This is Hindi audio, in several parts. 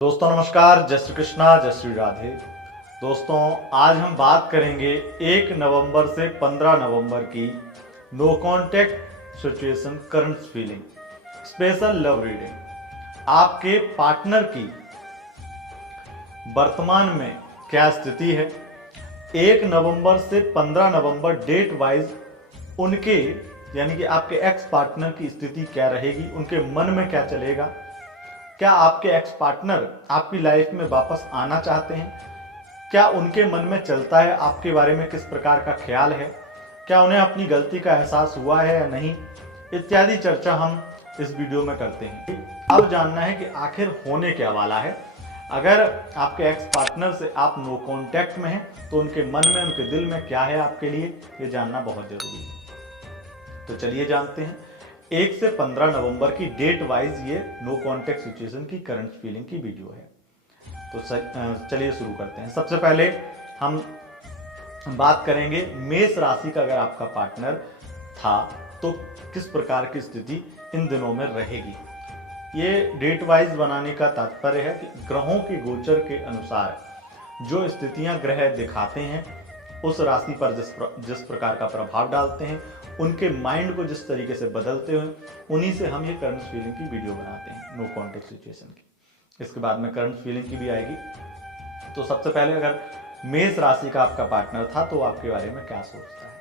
दोस्तों नमस्कार, जय श्री कृष्णा, जय श्री राधे। दोस्तों आज हम बात करेंगे 1 नवंबर से 15 नवंबर की no contact situation current feeling special love reading. आपके पार्टनर की वर्तमान में क्या स्थिति है, 1 नवंबर से 15 नवंबर डेट वाइज उनके यानी कि आपके एक्स पार्टनर की स्थिति क्या रहेगी, उनके मन में क्या चलेगा, क्या आपके एक्स पार्टनर आपकी लाइफ में वापस आना चाहते हैं, क्या उनके मन में चलता है आपके बारे में किस प्रकार का ख्याल है, क्या उन्हें अपनी गलती का एहसास हुआ है या नहीं, इत्यादि चर्चा हम इस वीडियो में करते हैं। अब जानना है कि आखिर होने क्या वाला है। अगर आपके एक्स पार्टनर से आप नो कॉन्टैक्ट में हैं तो उनके मन में, उनके दिल में क्या है आपके लिए, ये जानना बहुत जरूरी है। तो चलिए जानते हैं। 1 से 15 नवंबर की डेट वाइज ये नो कॉन्टैक्ट सिचुएशन की करंट फीलिंग की वीडियो है। तो चलिए शुरू करते हैं। सबसे पहले हम बात करेंगे मेष राशि का अगर आपका पार्टनर था तो किस प्रकार की स्थिति इन दिनों में रहेगी। ये डेट वाइज बनाने का तात्पर्य है कि ग्रहों के गोचर के अनुसार जो स्थितियां ग्रह दिखाते हैं उस राशि पर जिस प्रकार का प्रभाव डालते हैं, उनके माइंड को जिस तरीके से बदलते हैं, उन्हीं से हम ये करंट फीलिंग की वीडियो बनाते हैं नो कॉन्टैक्ट सिचुएशन की। इसके बाद में करंट फीलिंग की भी आएगी। तो सबसे पहले अगर मेष राशि का आपका पार्टनर था तो आपके बारे में क्या सोचता है।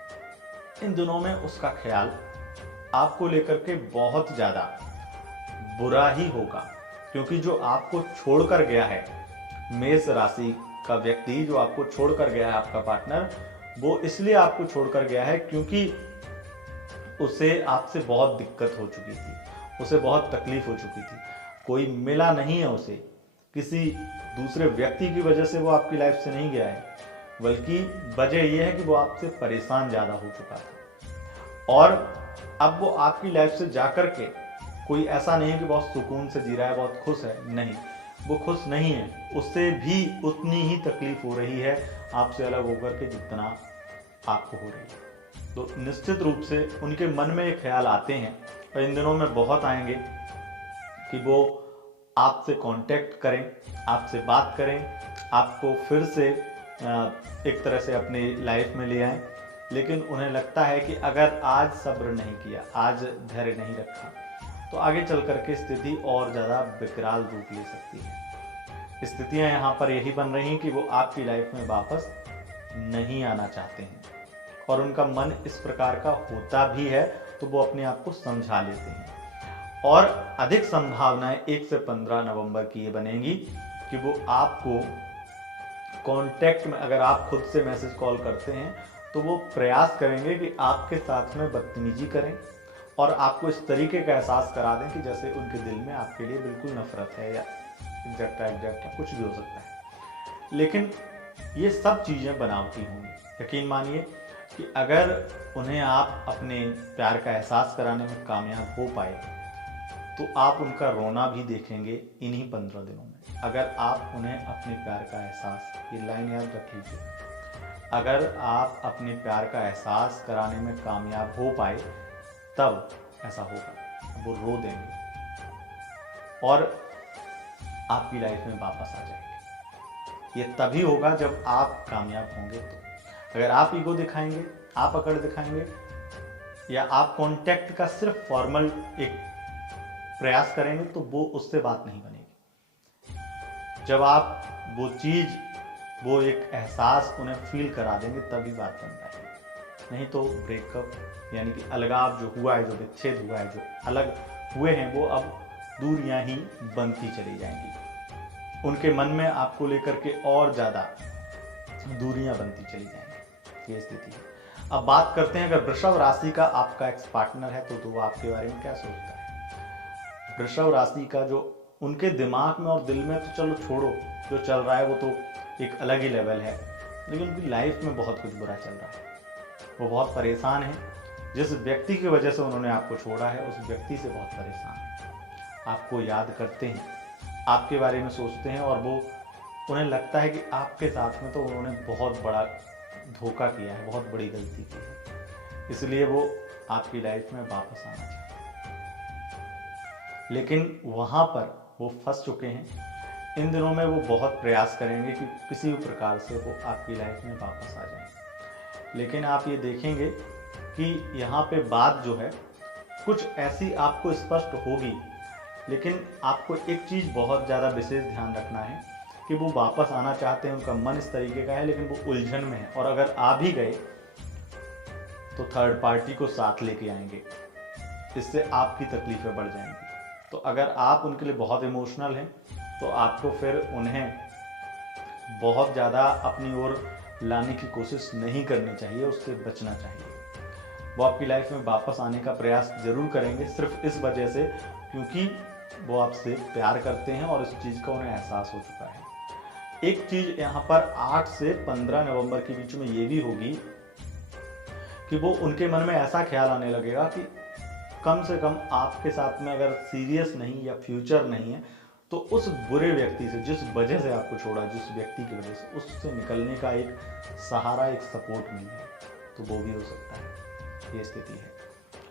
इन दिनों में उसका ख्याल आपको लेकर के बहुत ज्यादा बुरा ही होगा, क्योंकि जो आपको छोड़कर गया है, मेष राशि का व्यक्ति जो आपको छोड़कर गया है, आपका पार्टनर, वो इसलिए आपको छोड़कर गया है क्योंकि उसे आपसे बहुत दिक्कत हो चुकी थी, उसे बहुत तकलीफ हो चुकी थी, कोई मिला नहीं है उसे, किसी दूसरे व्यक्ति की वजह से वो आपकी लाइफ से नहीं गया है, बल्कि वजह यह है कि वो आपसे परेशान ज्यादा हो चुका था। और अब वो आपकी लाइफ से जाकर के कोई ऐसा नहीं है कि बहुत सुकून से जी रहा है, बहुत खुश है, नहीं, वो खुश नहीं है, उससे भी उतनी ही तकलीफ हो रही है आपसे अलग होकर के जितना आपको हो रही है। तो निश्चित रूप से उनके मन में ये ख्याल आते हैं और इन दिनों में बहुत आएंगे कि वो आपसे कांटेक्ट करें, आपसे बात करें, आपको फिर से एक तरह से अपनी लाइफ में ले आएं। लेकिन उन्हें लगता है कि अगर आज सब्र नहीं किया, आज धैर्य नहीं रखा, तो आगे चल करके स्थिति और ज़्यादा विकराल रूप ले सकती है। स्थितियां यहाँ पर यही बन रही हैं कि वो आपकी लाइफ में वापस नहीं आना चाहते हैं और उनका मन इस प्रकार का होता भी है तो वो अपने आप को समझा लेते हैं। और अधिक संभावनाएं 1 से 15 नवंबर की ये बनेगी कि वो आपको कांटेक्ट में, अगर आप खुद से मैसेज कॉल करते हैं तो वो प्रयास करेंगे कि आपके साथ में बदतमीजी करें और आपको इस तरीके का एहसास करा दें कि जैसे उनके दिल में आपके लिए बिल्कुल नफरत है या एग्जैक्ट कुछ भी हो सकता है। लेकिन ये सब चीज़ें बनावटी होंगी। यकीन मानिए कि अगर उन्हें आप अपने प्यार का एहसास कराने में कामयाब हो पाए तो आप उनका रोना भी देखेंगे इन्हीं 15 दिनों में। अगर आप उन्हें अपने प्यार का एहसास, ये लाइन याद रख लीजिए, अगर आप अपने प्यार का एहसास कराने में कामयाब हो पाए तब ऐसा होगा, वो रो देंगे और आपकी लाइफ में वापस आ जाएंगे। ये तभी होगा जब आप कामयाब होंगे। तो अगर आप ईगो दिखाएंगे, आप अकड़ दिखाएंगे या आप कांटेक्ट का सिर्फ फॉर्मल एक प्रयास करेंगे तो वो उससे बात नहीं बनेगी। जब आप वो चीज, वो एक एहसास उन्हें फील करा देंगे तभी बात बन पाएगी। नहीं तो ब्रेकअप यानी कि अलगाव जो हुआ है, जो विच्छेद हुआ है, जो अलग हुए हैं, वो अब दूरियां ही बनती चली जाएंगी। उनके मन में आपको लेकर के और ज्यादा दूरियां बनती चली जाएंगी। ये स्थिति है। अब बात करते हैं, अगर वृषभ राशि का आपका एक्स पार्टनर है तो वो आपके बारे में क्या सोचता है। वृषभ राशि का जो उनके दिमाग में और दिल में, तो चलो छोड़ो, जो चल रहा है वो तो एक अलग ही लेवल है, लेकिन उनकी लाइफ में बहुत कुछ बुरा चल रहा है। वो बहुत परेशान है। जिस व्यक्ति की वजह से उन्होंने आपको छोड़ा है उस व्यक्ति से बहुत परेशान है। आपको याद करते हैं, आपके बारे में सोचते हैं और वो, उन्हें लगता है कि आपके साथ में तो उन्होंने बहुत बड़ा धोखा किया है, बहुत बड़ी गलती की है, इसलिए वो आपकी लाइफ में वापस आना चाहते हैं। लेकिन वहाँ पर वो फंस चुके हैं इन दिनों में वो बहुत प्रयास करेंगे कि किसी भी प्रकार से वो आपकी लाइफ में वापस आ जाएं। लेकिन आप ये देखेंगे कि यहाँ पे बात जो है कुछ ऐसी आपको स्पष्ट होगी, लेकिन आपको एक चीज़ बहुत ज़्यादा विशेष ध्यान रखना है कि वो वापस आना चाहते हैं, उनका मन इस तरीके का है, लेकिन वो उलझन में है। और अगर आ भी गए तो थर्ड पार्टी को साथ लेके आएंगे, इससे आपकी तकलीफें बढ़ जाएंगी। तो अगर आप उनके लिए बहुत इमोशनल हैं तो आपको फिर उन्हें बहुत ज़्यादा अपनी ओर लाने की कोशिश नहीं करनी चाहिए, उससे बचना चाहिए। वो आपकी लाइफ में वापस आने का प्रयास जरूर करेंगे, सिर्फ इस वजह से क्योंकि वो आपसे प्यार करते हैं और इस चीज़ का उन्हें एहसास हो चुका है। एक चीज़ यहाँ पर 8 से 15 नवंबर के बीच में ये भी होगी कि वो उनके मन में ऐसा ख्याल आने लगेगा कि कम से कम आपके साथ में अगर सीरियस नहीं या फ्यूचर नहीं है तो उस बुरे व्यक्ति से, जिस वजह से आपको छोड़ा, जिस व्यक्ति की वजह से, उससे निकलने का एक सहारा, एक सपोर्ट मिल जाए, तो वो भी हो सकता है। ये स्थिति है।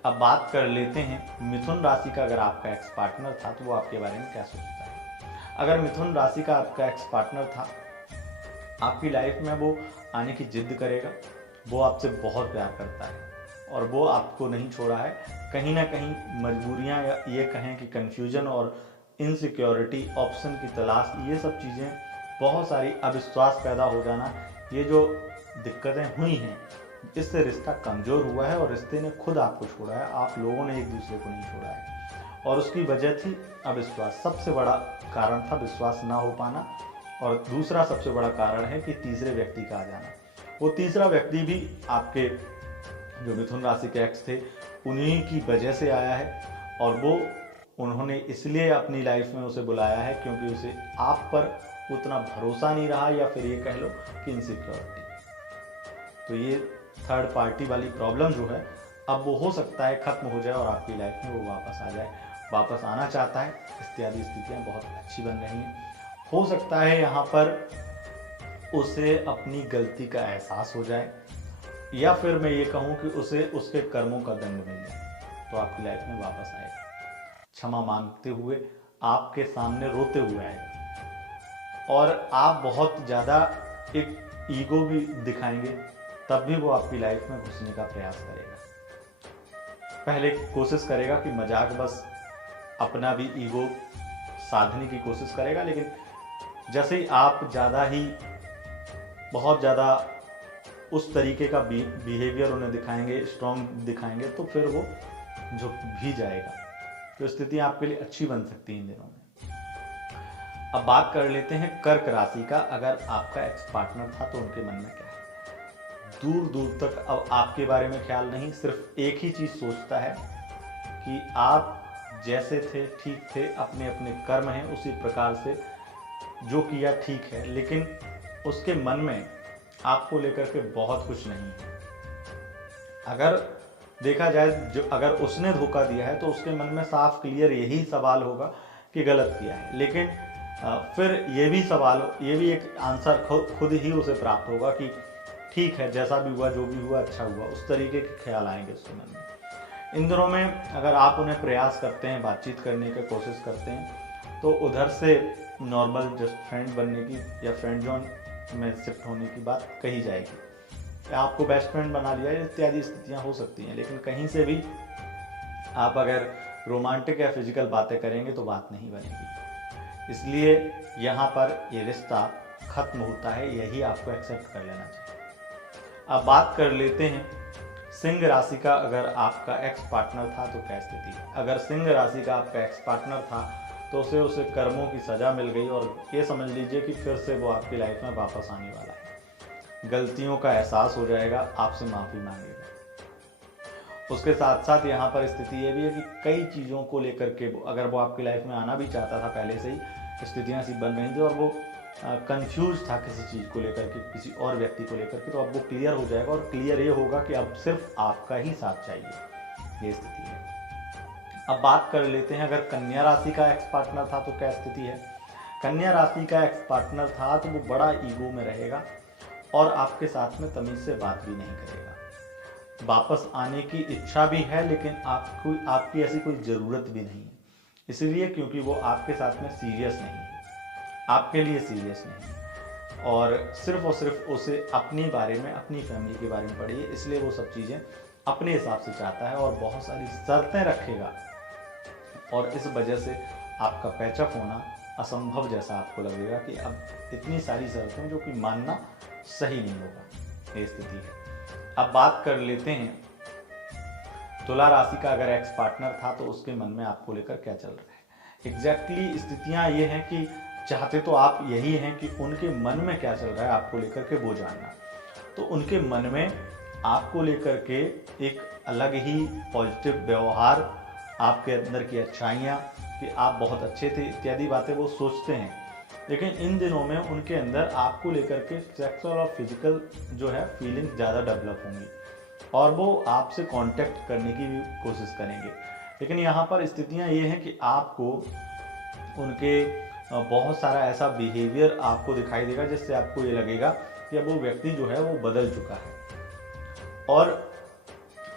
अब बात कर लेते हैं मिथुन राशि का। अगर आपका एक्स पार्टनर था तो वो आपके बारे में क्या सोचता है। अगर मिथुन राशि का आपका एक्स पार्टनर था, आपकी लाइफ में वो आने की जिद करेगा। वो आपसे बहुत प्यार करता है और वो आपको नहीं छोड़ा है। कहीं ना कहीं मजबूरियां या ये कहें कि कंफ्यूजन और इनसिक्योरिटी, ऑप्शन की तलाश, ये सब चीज़ें, बहुत सारी अविश्वास पैदा हो जाना, ये जो दिक्कतें हुई हैं, इससे रिश्ता कमज़ोर हुआ है और रिश्ते ने खुद आपको छोड़ा है। आप लोगों ने एक दूसरे को नहीं छोड़ा है और उसकी वजह थी अविश्वास। सबसे बड़ा कारण था विश्वास ना हो पाना। और दूसरा सबसे बड़ा कारण है कि तीसरे व्यक्ति का आ जाना। वो तीसरा व्यक्ति भी आपके जो मिथुन राशि के एक्स थे उन्हीं की वजह से आया है और वो उन्होंने इसलिए अपनी लाइफ में उसे बुलाया है क्योंकि उसे आप पर उतना भरोसा नहीं रहा, या फिर ये कह लो कि इनसिक्योरिटी। तो ये थर्ड पार्टी वाली प्रॉब्लम जो है अब वो हो सकता है खत्म हो जाए और आपकी लाइफ में वो वापस आ जाए, वापस आना चाहता है। इत्यादि स्थितियाँ बहुत अच्छी बन रही हैं। हो सकता है यहाँ पर उसे अपनी गलती का एहसास हो जाए, या फिर मैं ये कहूँ कि उसे उसके कर्मों का दंड मिल जाए, तो आपकी लाइफ में वापस आएगा, क्षमा मांगते हुए, आपके सामने रोते हुए आएगा। और आप बहुत ज़्यादा एक ईगो भी दिखाएंगे, तब भी वो आपकी लाइफ में घुसने का प्रयास करेगा। पहले कोशिश करेगा कि मजाक बस अपना भी ईगो साधने की कोशिश करेगा, लेकिन जैसे ही आप बहुत ज़्यादा उस तरीके का बिहेवियर उन्हें दिखाएंगे, स्ट्रॉन्ग दिखाएंगे, तो फिर वो झुक भी जाएगा। तो स्थिति आपके लिए अच्छी बन सकती है इन दिनों में। अब बात कर लेते हैं कर्क राशि का। अगर आपका एक्स पार्टनर था तो उनके मन में क्या है। दूर दूर तक अब आपके बारे में ख्याल नहीं, सिर्फ एक ही चीज़ सोचता है कि आप जैसे थे ठीक थे, अपने अपने कर्म हैं, उसी प्रकार से जो किया ठीक है। लेकिन उसके मन में आपको लेकर के बहुत कुछ नहीं है। अगर देखा जाए, जो अगर उसने धोखा दिया है तो उसके मन में साफ क्लियर यही सवाल होगा कि गलत किया है। लेकिन फिर ये भी एक आंसर खुद ही उसे प्राप्त होगा कि ठीक है, जैसा भी हुआ, जो भी हुआ, अच्छा हुआ। उस तरीके के ख्याल आएंगे उसके मन में। इन दिनों में अगर आप उन्हें प्रयास करते हैं, बातचीत करने की कोशिश करते हैं, तो उधर से नॉर्मल जस्ट फ्रेंड बनने की या फ्रेंड जोन में शिफ्ट होने की बात कही जाएगी, आपको बेस्ट फ्रेंड बना लिया, इत्यादि स्थितियां हो सकती हैं। लेकिन कहीं से भी आप अगर रोमांटिक या फिजिकल बातें करेंगे तो बात नहीं बनेगी। इसलिए यहाँ पर ये रिश्ता खत्म होता है, यही आपको एक्सेप्ट कर लेना चाहिए। अब बात कर लेते हैं सिंह राशि का। अगर आपका एक्स पार्टनर था तो क्या स्थिति है। अगर सिंह राशि का आपका एक्स पार्टनर था तो उसे कर्मों की सजा मिल गई और ये समझ लीजिए कि फिर से वो आपकी लाइफ में वापस आने वाला है। गलतियों का एहसास हो जाएगा, आपसे माफ़ी मांगेगा। उसके साथ साथ यहाँ पर स्थिति ये भी है कि कई चीज़ों को लेकर के अगर वो आपकी लाइफ में आना भी चाहता था, पहले से ही स्थितियाँ ऐसी बन रही थी और वो कंफ्यूज था किसी चीज़ को लेकर के, किसी और व्यक्ति को लेकर के, तो अब वो क्लियर हो जाएगा। और क्लियर ये होगा कि अब सिर्फ आपका ही साथ चाहिए। ये स्थिति है। अब बात कर लेते हैं, अगर कन्या राशि का एक्स पार्टनर था तो क्या स्थिति है। कन्या राशि का एक्स पार्टनर था तो वो बड़ा ईगो में रहेगा और आपके साथ में तमीज से बात भी नहीं करेगा। वापस आने की इच्छा भी है, लेकिन आपकी ऐसी कोई ज़रूरत भी नहीं है, इसलिए क्योंकि वो आपके साथ में सीरियस नहीं है। आपके लिए सीरियस नहीं है और सिर्फ उसे अपने बारे में, अपनी फैमिली के बारे में पड़ी है, इसलिए वो सब चीज़ें अपने हिसाब से चाहता है और बहुत सारी शर्तें रखेगा और इस वजह से आपका पैचअप होना असंभव जैसा आपको लगेगा कि अब इतनी सारी शर्तें जो कि मानना सही नहीं होगा, ये स्थिति है। अब बात कर लेते हैं तुला राशि का अगर एक्स पार्टनर था तो उसके मन में आपको लेकर क्या चल रहा है। एग्जैक्टली स्थितियां ये हैं कि चाहते तो आप यही हैं कि उनके मन में क्या चल रहा है आपको लेकर के वो जानना। तो उनके मन में आपको लेकर के एक अलग ही पॉजिटिव व्यवहार, आपके अंदर की अच्छाइयाँ कि आप बहुत अच्छे थे इत्यादि बातें वो सोचते हैं। लेकिन इन दिनों में उनके अंदर आपको लेकर के सेक्सुअल और फिजिकल जो है फीलिंग ज़्यादा डेवलप होंगी और वो आपसे कांटेक्ट करने की भी कोशिश करेंगे। लेकिन यहाँ पर स्थितियाँ ये हैं कि आपको उनके बहुत सारा ऐसा बिहेवियर आपको दिखाई देगा जिससे आपको ये लगेगा कि अब वो व्यक्ति जो है वो बदल चुका है। और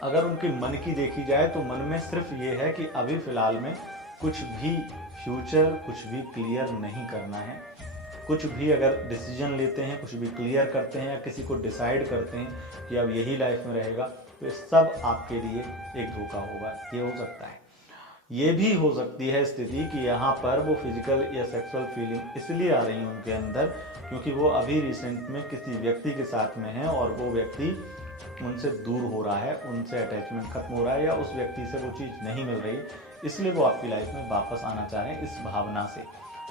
अगर उनके मन की देखी जाए तो मन में सिर्फ ये है कि अभी फ़िलहाल में कुछ भी फ्यूचर, कुछ भी क्लियर नहीं करना है। कुछ भी अगर डिसीजन लेते हैं, कुछ भी क्लियर करते हैं या किसी को डिसाइड करते हैं कि अब यही लाइफ में रहेगा, तो ये सब आपके लिए एक धोखा होगा। ये हो सकता है, ये भी हो सकती है स्थिति कि यहाँ पर वो फिजिकल या सेक्सुअल फीलिंग इसलिए आ रही है उनके अंदर क्योंकि वो अभी रिसेंट में किसी व्यक्ति के साथ में है और वो व्यक्ति उनसे दूर हो रहा है, उनसे अटैचमेंट खत्म हो रहा है या उस व्यक्ति से वो चीज़ नहीं मिल रही, इसलिए वो आपकी लाइफ में वापस आना चाह रहे हैं इस भावना से।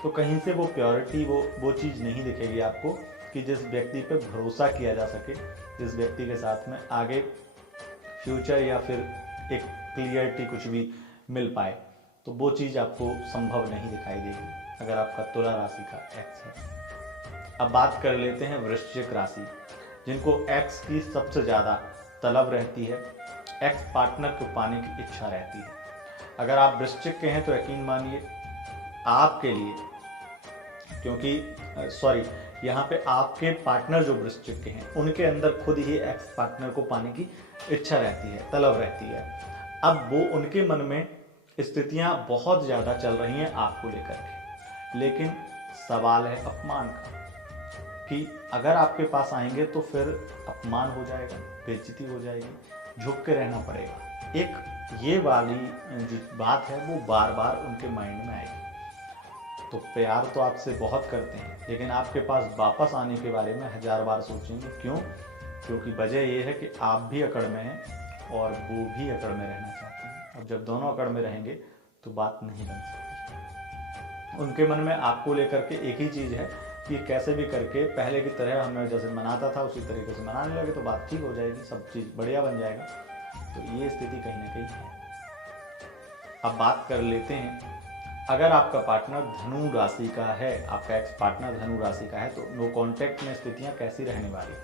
तो कहीं से वो प्योरिटी, वो चीज़ नहीं दिखेगी आपको कि जिस व्यक्ति पे भरोसा किया जा सके, जिस व्यक्ति के साथ में आगे फ्यूचर या फिर एक क्लियरिटी कुछ भी मिल पाए, तो वो चीज़ आपको संभव नहीं दिखाई देगी अगर आपका तुला राशि का एक्स है। अब बात कर लेते हैं वृश्चिक राशि, जिनको एक्स की सबसे ज़्यादा तलब रहती है, एक्स पार्टनर को पाने की इच्छा रहती है। अगर आप वृश्चिक के हैं तो यकीन मानिए आपके लिए, क्योंकि यहाँ पे आपके पार्टनर जो वृश्चिक के हैं उनके अंदर खुद ही एक्स पार्टनर को पाने की इच्छा रहती है, तलब रहती है। अब वो उनके मन में स्थितियाँ बहुत ज़्यादा चल रही हैं आपको लेकर के, लेकिन सवाल है अपमान का कि अगर आपके पास आएंगे तो फिर अपमान हो जाएगा, बेइज्जती हो जाएगी, झुक के रहना पड़ेगा। एक ये वाली जो बात है वो बार बार उनके माइंड में आएगी। तो प्यार तो आपसे बहुत करते हैं, लेकिन आपके पास वापस आने के बारे में 1000 बार सोचेंगे। क्यों? क्योंकि वजह ये है कि आप भी अकड़ में हैं और वो भी अकड़ में रहना चाहते हैं, और जब दोनों अकड़ में रहेंगे तो बात नहीं बन सकती। उनके मन में आपको लेकर के एक ही चीज़ है कि कैसे भी करके पहले की तरह हमें जैसे मनाता था उसी तरीके से मनाने लगे तो बात ठीक हो जाएगी, सब चीज़ बढ़िया बन जाएगा। तो ये स्थिति कहीं ना कहीं है। अब बात कर लेते हैं, अगर आपका पार्टनर धनु राशि का है, आपका एक्स पार्टनर धनु राशि का है, तो नो कांटेक्ट में स्थितियां कैसी रहने वाली।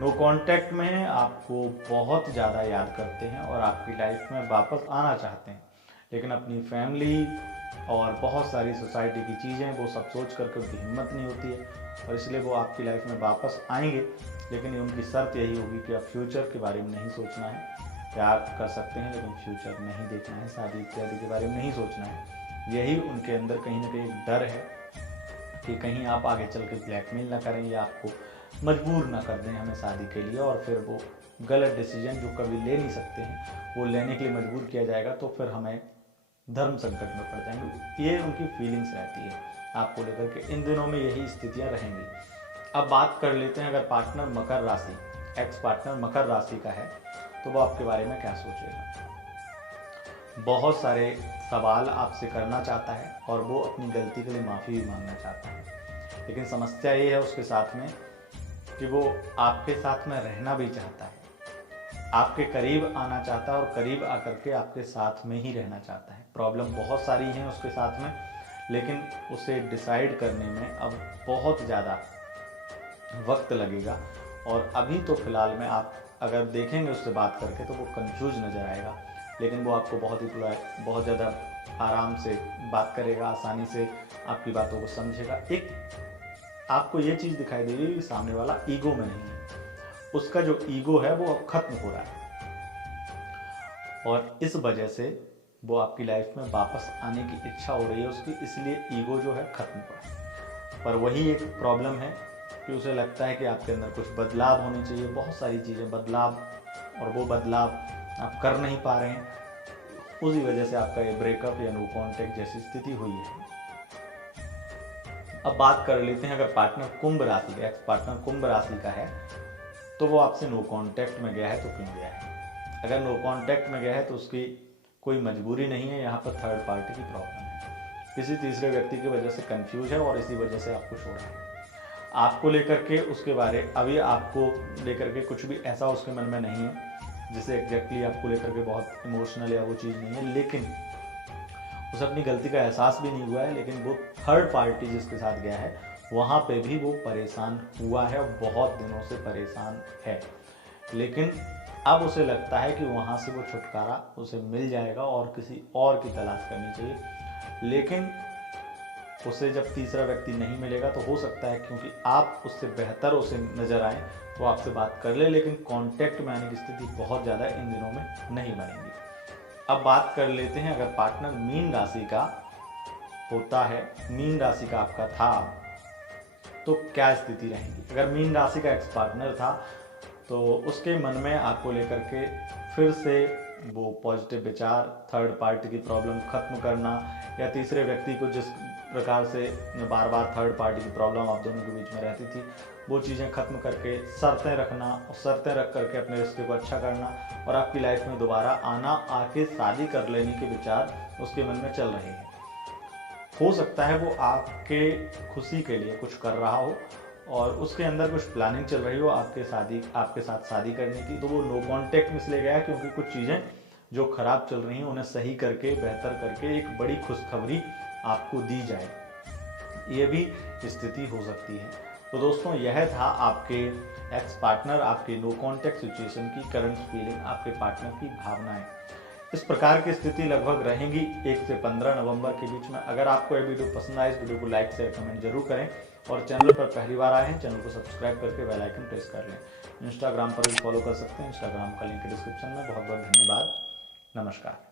नो कांटेक्ट में आपको बहुत ज़्यादा याद करते हैं और आपकी लाइफ में वापस आना चाहते हैं, लेकिन अपनी फैमिली और बहुत सारी सोसाइटी की चीज़ें वो सब सोच करके उनकी हिम्मत नहीं होती है और इसलिए वो आपकी लाइफ में वापस आएंगे। लेकिन उनकी शर्त यही होगी कि अब फ्यूचर के बारे में नहीं सोचना है, प्यार कर सकते हैं लेकिन फ्यूचर नहीं देखना है, शादी इत्यादि के बारे में नहीं सोचना है। यही उनके अंदर कहीं ना कहीं एक डर है कि कहीं आप आगे चल के ब्लैकमेल ना करें या आपको मजबूर ना कर दें हमें शादी के लिए, और फिर वो गलत डिसीजन जो कभी ले नहीं सकते हैं वो लेने के लिए मजबूर किया जाएगा तो फिर हमें धर्म संकट में पड़ जाएंगे। ये उनकी फीलिंग्स रहती है आपको लेकर के। इन दिनों में यही स्थितियां रहेंगी। अब बात कर लेते हैं, अगर पार्टनर मकर राशि, एक्स पार्टनर मकर राशि का है तो वो आपके बारे में क्या सोचेगा। बहुत सारे सवाल आपसे करना चाहता है और वो अपनी गलती के लिए माफ़ी भी मांगना चाहता है, लेकिन समस्या ये है उसके साथ में कि वो आपके साथ में रहना भी चाहता है, आपके करीब आना चाहता है और करीब आकर के आपके साथ में ही रहना चाहता है। प्रॉब्लम बहुत सारी हैं उसके साथ में, लेकिन उसे डिसाइड करने में अब बहुत ज़्यादा वक्त लगेगा। और अभी तो फ़िलहाल में आप अगर देखेंगे उससे बात करके तो वो कंफ्यूज नज़र आएगा, लेकिन वो आपको बहुत ज़्यादा आराम से बात करेगा, आसानी से आपकी बातों को समझेगा। एक आपको ये चीज़ दिखाई देगी कि सामने वाला ईगो में नहीं है, उसका जो ईगो है वो अब खत्म हो रहा है और इस वजह से वो आपकी लाइफ में वापस आने की इच्छा हो रही है उसकी, इसलिए ईगो जो है खत्म हो रहा है। पर वही एक प्रॉब्लम है कि उसे लगता है कि आपके अंदर कुछ बदलाव होने चाहिए, बहुत सारी चीज़ें बदलाव, और वो बदलाव आप कर नहीं पा रहे हैं। उसी वजह से आपका ये ब्रेकअप या नो कॉन्टैक्ट जैसी स्थिति हुई है। अब बात कर लेते हैं, अगर पार्टनर कुंभ राशि का, एक्स पार्टनर कुंभ राशि का है तो वो आपसे नो कॉन्टैक्ट में गया है तो क्यों गया है। अगर नो कॉन्टैक्ट में गया है तो उसकी कोई मजबूरी नहीं है, यहाँ पर थर्ड पार्टी की प्रॉब्लम है, किसी तीसरे व्यक्ति की वजह से कंफ्यूज है और इसी वजह से आपको छोड़ा है। आपको लेकर के उसके बारे अभी आपको लेकर के कुछ भी ऐसा उसके मन में नहीं है जिसे एग्जैक्टली आपको लेकर के बहुत इमोशनल या वो चीज़ नहीं है, लेकिन उसे अपनी गलती का एहसास भी नहीं हुआ है। लेकिन वो थर्ड पार्टी जिसके साथ गया है वहाँ पे भी वो परेशान हुआ है और बहुत दिनों से परेशान है। लेकिन अब उसे लगता है कि वहाँ से वो छुटकारा उसे मिल जाएगा और किसी और की तलाश करनी चाहिए। लेकिन उसे जब तीसरा व्यक्ति नहीं मिलेगा तो हो सकता है क्योंकि आप उससे बेहतर उसे नज़र आए तो आपसे बात कर ले, लेकिन कांटेक्ट में आने की स्थिति बहुत ज़्यादा इन दिनों में नहीं बनेगी। अब बात कर लेते हैं, अगर पार्टनर मीन राशि का होता है, मीन राशि का आपका था तो क्या स्थिति रहेगी। अगर मीन राशि का एक्स पार्टनर था तो उसके मन में आपको लेकर के फिर से वो पॉजिटिव विचार, थर्ड पार्टी की प्रॉब्लम खत्म करना, या तीसरे व्यक्ति को जिस प्रकार से बार बार थर्ड पार्टी की प्रॉब्लम आप दोनों के बीच में रहती थी वो चीज़ें खत्म करके शर्तें रखना, और शर्तें रख करके अपने रिश्ते को अच्छा करना और आपकी लाइफ में दोबारा आना, आके शादी कर लेने के विचार उसके मन में चल रहे हैं। हो सकता है वो आपके खुशी के लिए कुछ कर रहा हो और उसके अंदर कुछ प्लानिंग चल रही हो आपके साथ शादी करने की, तो वो नो कॉन्टैक्ट में इसलिए गया क्योंकि कुछ चीज़ें जो खराब चल रही हैं उन्हें सही करके, बेहतर करके एक बड़ी खुशखबरी आपको दी जाए, ये भी स्थिति हो सकती है। तो दोस्तों यह था आपके एक्स पार्टनर, आपके नो कॉन्टैक्ट सिचुएशन की करंट फीलिंग, आपके पार्टनर की भावनाएं। इस प्रकार की स्थिति लगभग रहेंगी 1 से 15 नवंबर के बीच में। अगर आपको ये वीडियो पसंद आए, इस वीडियो को लाइक से कमेंट जरूर करें और चैनल पर पहली बार आए हैं चैनल को सब्सक्राइब करके बेल आइकन प्रेस कर लें। इंस्टाग्राम पर भी फॉलो कर सकते हैं, इंस्टाग्राम का लिंक डिस्क्रिप्शन में। बहुत बहुत धन्यवाद, नमस्कार।